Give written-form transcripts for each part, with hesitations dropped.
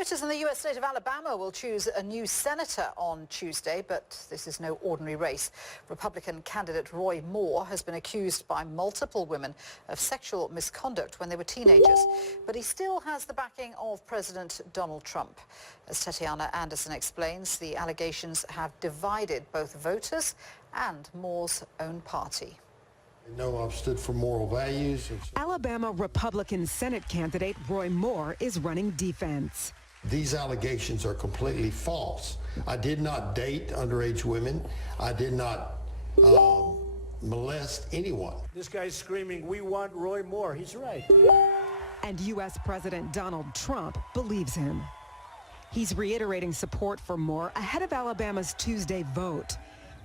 Voters in the U.S. state of Alabama will choose a new senator on Tuesday, but this is no ordinary race. Republican candidate Roy Moore has been accused by multiple women of sexual misconduct when they were teenagers, but he still has the backing of President Donald Trump. As Tatiana Anderson explains, the allegations have divided both voters and Moore's own party. No, I've stood for moral values. Alabama Republican Senate candidate Roy Moore is running defense. These allegations are completely false. I did not date underage women. I did not molest anyone. This guy's screaming, "We want Roy Moore." He's right. And U.S. President Donald Trump believes him. He's reiterating support for Moore ahead of Alabama's Tuesday vote.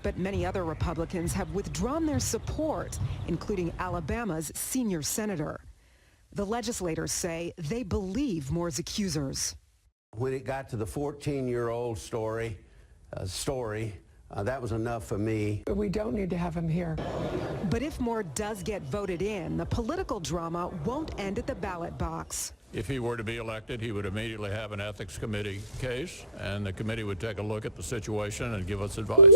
But many other Republicans have withdrawn their support, including Alabama's senior senator. The legislators say they believe Moore's accusers. When it got to the 14-year-old story, that was enough for me. But we don't need to have him here. But if Moore does get voted in, the political drama won't end at the ballot box. If he were to be elected, he would immediately have an ethics committee case, and the committee would take a look at the situation and give us advice.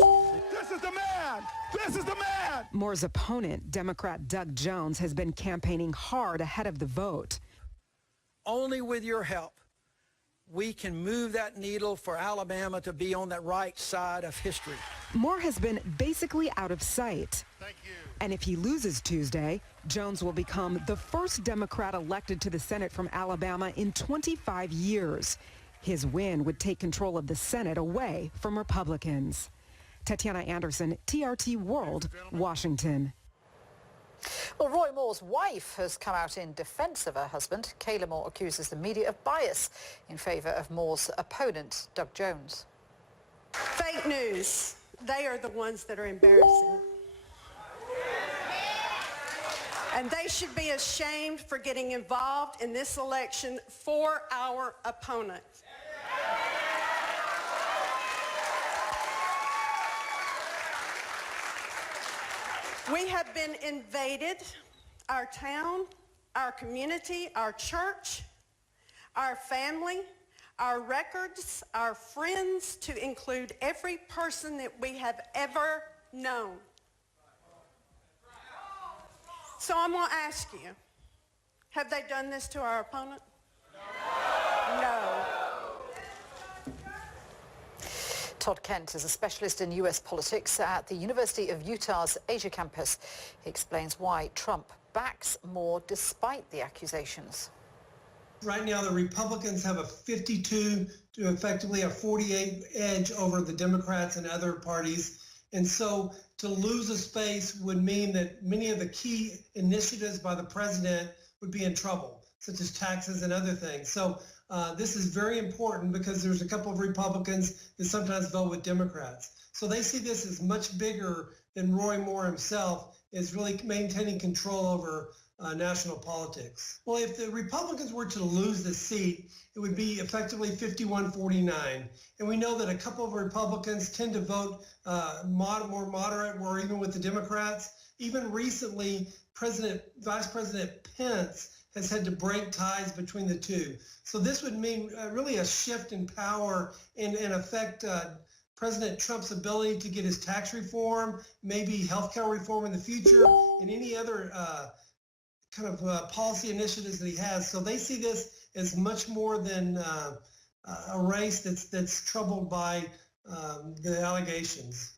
This is the man! This is the man! Moore's opponent, Democrat Doug Jones, has been campaigning hard ahead of the vote. Only with your help, we can move that needle for Alabama to be on that right side of history. Moore has been basically out of sight. Thank you. And if he loses Tuesday, Jones will become the first Democrat elected to the Senate from Alabama in 25 years. His win would take control of the Senate away from Republicans. Tatiana Anderson, TRT World, Washington. Well, Roy Moore's wife has come out in defense of her husband. Kayla Moore accuses the media of bias in favor of Moore's opponent, Doug Jones. Fake news. They are the ones that are embarrassing. And they should be ashamed for getting involved in this election for our opponent. We have been invaded, our town, our community, our church, our family, our records, our friends, to include every person that we have ever known. So I'm going to ask you, have they done this to our opponent? No. Todd Kent is a specialist in U.S. politics at the University of Utah's Asia campus. He explains why Trump backs Moore despite the accusations. Right now, the Republicans have a 52 to effectively a 48 edge over the Democrats and other parties. And so to lose a space would mean that many of the key initiatives by the president would be in trouble, such as taxes and other things. So this is very important because there's a couple of Republicans that sometimes vote with Democrats. So they see this as much bigger than Roy Moore himself is really maintaining control over national politics. Well, if the Republicans were to lose the seat, it would be effectively 51-49. And we know that a couple of Republicans tend to vote more moderate, or even with the Democrats. Even recently, Vice President Pence has had to break ties between the two. So this would mean really a shift in power and affect President Trump's ability to get his tax reform, maybe healthcare reform in the future, and any other kind of policy initiatives that he has. So they see this as much more than a race that's troubled by the allegations.